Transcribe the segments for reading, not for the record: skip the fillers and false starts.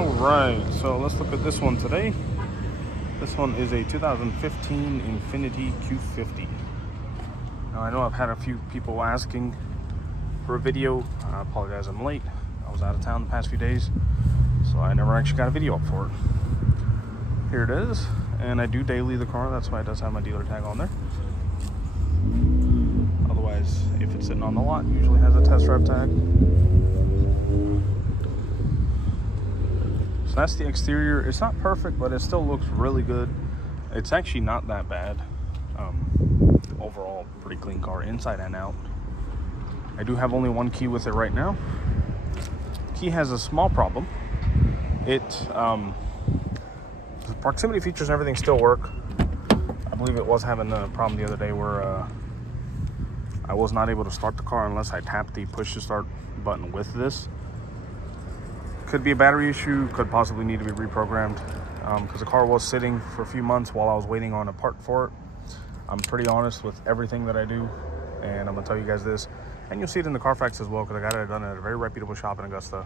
Alright, so let's look at this one today. This one is a 2015 Infiniti Q50. Now I know I've had a few people asking for a video. I apologize I'm late. I was out of town the past few days, so I never actually got a video up for it. Here it is, and I do daily the car, that's why it does have my dealer tag on there. Otherwise, if it's sitting on the lot, it usually has a test drive tag. So that's the exterior. It's not perfect, but it still looks really good. It's actually not that bad. Overall, pretty clean car inside and out. I do have only one key with it right now. Key has a small problem. The proximity features and everything still work. I believe it was having a problem the other day where I was not able to start the car unless I tapped the push to start button with this. Could be a battery issue, could possibly need to be reprogrammed, because the car was sitting for a few months while I was waiting on a part for it. I'm pretty honest with everything that I do, and I'm gonna tell you guys this, and you'll see it in the Carfax as well, because I got it done at a very reputable shop in Augusta.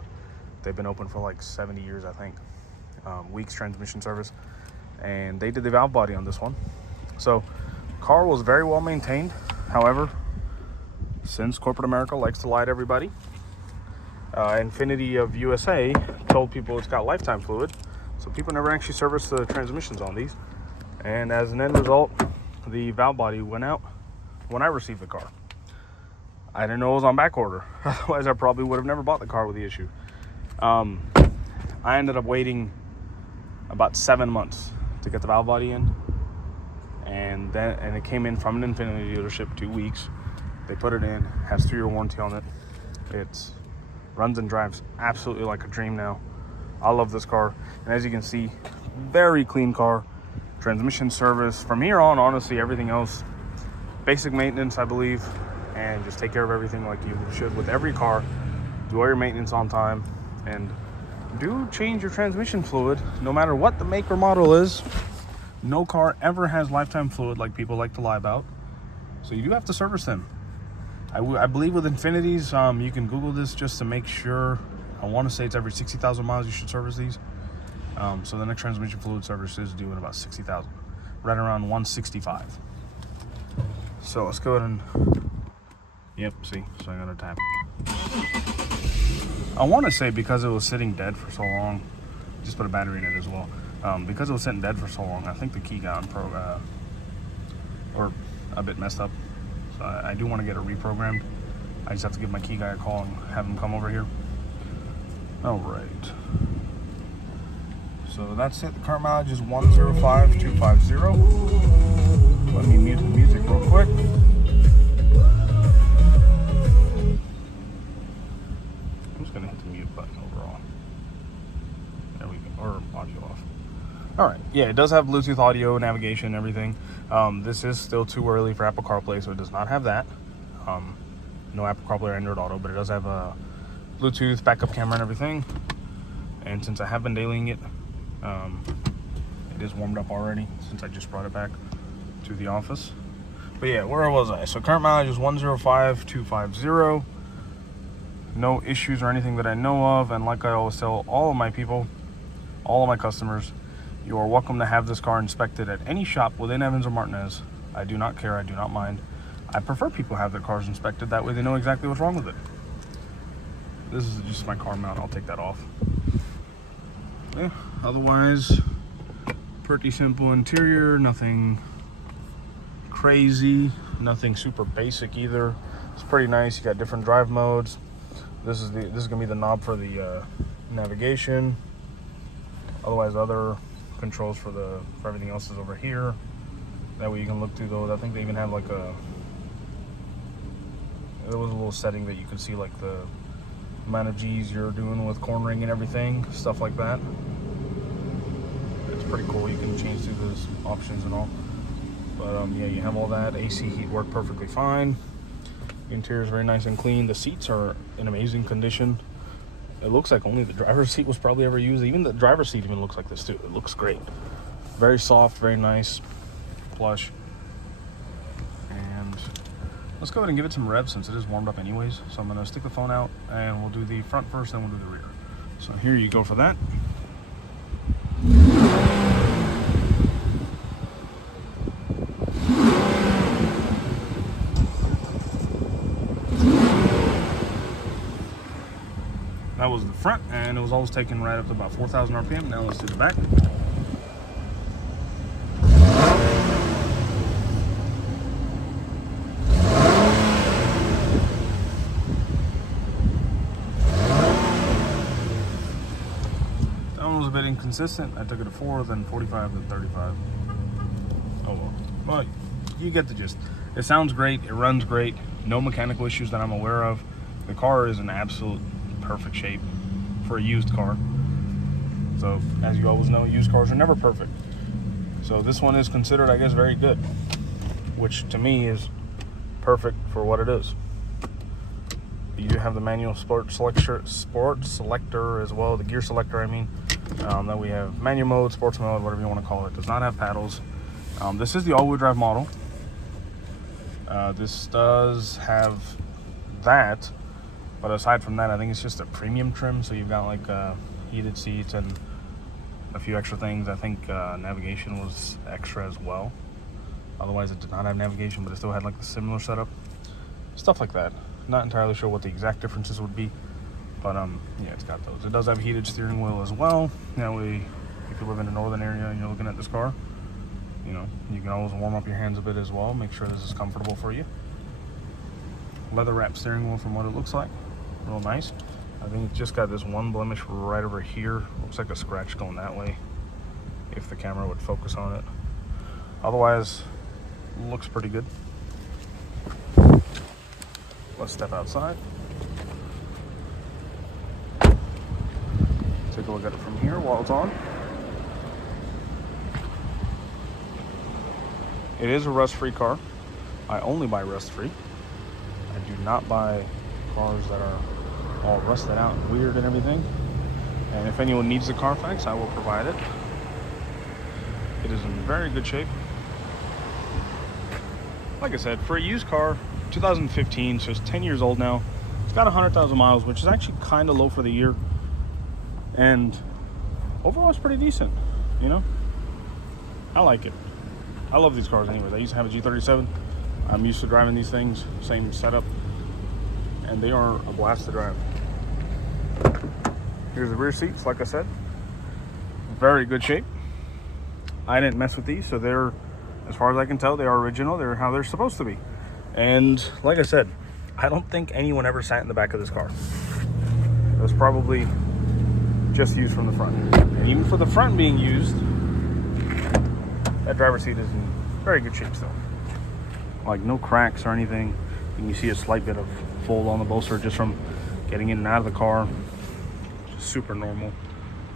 They've been open for like 70 years, I think. Weeks transmission service, and they did the valve body on this one. So car was very well maintained. However, since corporate America likes to lie to everybody, Infiniti of USA told people it's got lifetime fluid, so people never actually serviced the transmissions on these, and as an end result, the valve body went out when I received the car. I didn't know it was on back order. Otherwise I probably would have never bought the car with the issue. I ended up waiting about 7 months to get the valve body in, and it came in from an Infiniti dealership, 2 weeks. They put it in, has 3-year warranty on it. It's runs and drives absolutely like a dream now. I love this car, and as you can see, very clean car. Transmission service from here on, honestly, everything else basic maintenance, I believe, and just take care of everything like you should with every car. Do all your maintenance on time, and do change your transmission fluid no matter what the make or model is. No car ever has lifetime fluid like people like to lie about, so you do have to service them. I believe with Infinitis, you can Google this just to make sure. I want to say it's every 60,000 miles you should service these. So the next transmission fluid service is due in about 60,000, right around 165. So let's go ahead and, yep, see, so I'm gonna tap it. I want to say because it was sitting dead for so long, just put a battery in it as well. Because it was sitting dead for so long, I think the key got or a bit messed up. So I do want to get it reprogrammed. I just have to give my key guy a call and have him come over here. All right. So that's it. The car mileage is 105,250. Let me mute the music real quick. I'm just gonna hit the mute button overall. There we go. Or audio off. All right. Yeah, it does have Bluetooth audio, navigation, everything. This is still too early for Apple CarPlay, so it does not have that. No Apple CarPlay or Android Auto, but it does have a Bluetooth, backup camera, and everything. And since I have been dailying it, it is warmed up already since I just brought it back to the office. But yeah, where was I? So current mileage is 105,250. No issues or anything that I know of, and like I always tell all of my people, all of my customers, you are welcome to have this car inspected at any shop within Evans or Martinez. I do not care, I do not mind. I prefer people have their cars inspected, that way they know exactly what's wrong with it. This is just my car mount, I'll take that off. Yeah, otherwise, pretty simple interior, nothing crazy, nothing super basic either. It's pretty nice, you got different drive modes. This is gonna be the knob for the navigation. Otherwise, other controls for everything else is over here. That way you can look through those. I think they even have like there was a little setting that you could see like the amount of G's you're doing with cornering and everything, stuff like that. It's pretty cool. You can change through those options and all. But yeah, you have all that. AC heat work perfectly fine. The interior is very nice and clean. The seats are in amazing condition. It looks like only the driver's seat was probably ever used. Even the driver's seat even looks like this too. It looks great. Very soft, very nice, plush. And let's go ahead and give it some revs since it is warmed up anyways. So I'm gonna stick the phone out and we'll do the front first, then we'll do the rear. So here you go for that. front, and it was always taken right up to about 4,000 RPM. Now let's do the back. That one was a bit inconsistent. I took it to 4, then 45, then 35. Oh well. Well, you get the gist. It sounds great. It runs great. No mechanical issues that I'm aware of. The car is in absolute perfect shape for a used car. So, as you always know, used cars are never perfect. So this one is considered, I guess, very good, which to me is perfect for what it is. You do have the manual sport selector as well, the gear selector, I mean. Then we have manual mode, sports mode, whatever you want to call it. Does not have paddles. This is the all-wheel drive model. This does have that, but aside from that, I think it's just a premium trim. So you've got like heated seats and a few extra things. I think navigation was extra as well. Otherwise, it did not have navigation, but it still had like the similar setup. Stuff like that. Not entirely sure what the exact differences would be, but yeah, it's got those. It does have heated steering wheel as well. That way, if you live in a northern area and you're looking at this car, you know, you can always warm up your hands a bit as well. Make sure this is comfortable for you. Leather wrap steering wheel from what it looks like. Real nice. I think it's just got this one blemish right over here. Looks like a scratch going that way, if the camera would focus on it. Otherwise, looks pretty good. Let's step outside. Take a look at it from here while it's on. It is a rust-free car. I only buy rust-free. I do not buy cars that are all rusted out and weird and everything. And if anyone needs the Carfax, I will provide it. It is in very good shape. Like I said, for a used car, 2015, so it's 10 years old now. It's got 100,000 miles, which is actually kind of low for the year. And overall, it's pretty decent, you know? I like it. I love these cars anyways. I used to have a G37. I'm used to driving these things, same setup, and they are a blast to drive. Here's the rear seats, like I said. Very good shape. I didn't mess with these, so they're, as far as I can tell, they are original. They're how they're supposed to be. And like I said, I don't think anyone ever sat in the back of this car. It was probably just used from the front. And even for the front being used, that driver's seat is in very good shape still. Like no cracks or anything. And you see a slight bit of fold on the bolster just from getting in and out of the car. Just super normal.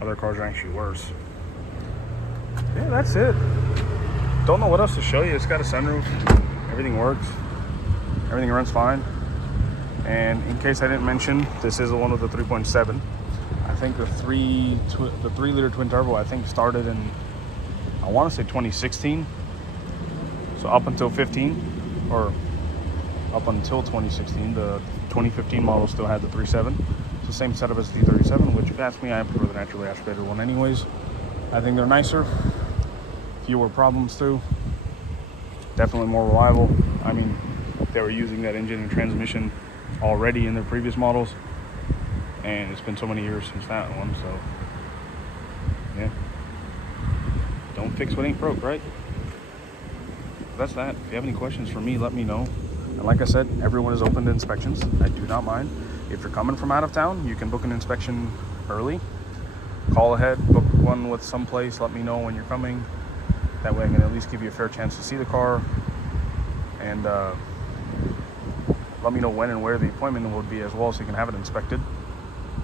Other cars are actually worse. Yeah, that's it. Don't know what else to show you. It's got a sunroof. Everything works. Everything runs fine. And in case I didn't mention, this is the one with the 3.7. I think the 3-liter twin turbo, I think started in, I want to say 2016. So up until 15, or up until 2016, the 2015 model still had the 3.7. It's the same setup as the 37, which if you ask me, I prefer the naturally aspirated one anyways. I think they're nicer, fewer problems too, definitely more reliable. I mean, they were using that engine and transmission already in their previous models, and it's been so many years since that one, so yeah. Don't fix what ain't broke, right? That's that. If you have any questions for me, let me know. And like I said, everyone is open to inspections. I do not mind. If you're coming from out of town, you can book an inspection early. Call ahead, book one with someplace, let me know when you're coming. That way I can at least give you a fair chance to see the car. And let me know when and where the appointment would be as well, so you can have it inspected.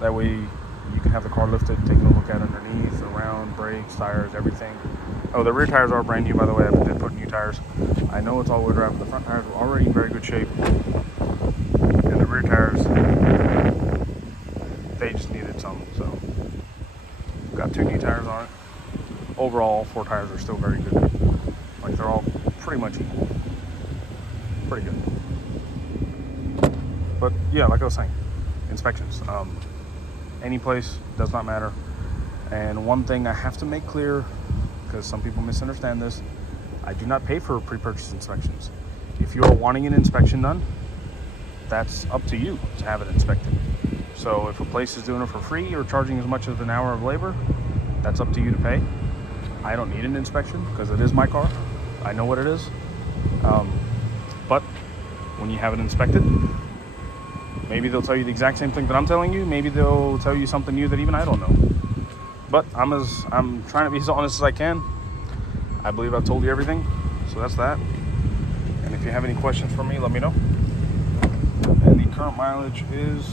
That way you can have the car lifted, taking a look at underneath, around, brakes, tires, everything. Oh, the rear tires are brand new, by the way. I did put new tires. I know it's all-wheel drive, but the front tires were already in very good shape. And the rear tires, they just needed some, so. Got 2 new tires on it. Overall, all 4 tires are still very good. Like, they're all pretty much equal. Pretty good. But, yeah, like I was saying, inspections. Any place, does not matter. And one thing I have to make clear, because some people misunderstand this, I do not pay for pre-purchase inspections. If you are wanting an inspection done, that's up to you to have it inspected. So if a place is doing it for free or charging as much as an hour of labor, that's up to you to pay. I don't need an inspection because it is my car. I know what it is. But when you have it inspected, maybe they'll tell you the exact same thing that I'm telling you. Maybe they'll tell you something new that even I don't know. But I'm trying to be as honest as I can. I believe I've told you everything. So that's that. And if you have any questions for me, let me know. And the current mileage is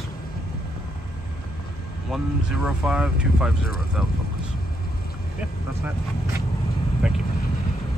105,250, if that was. Yeah, that's that.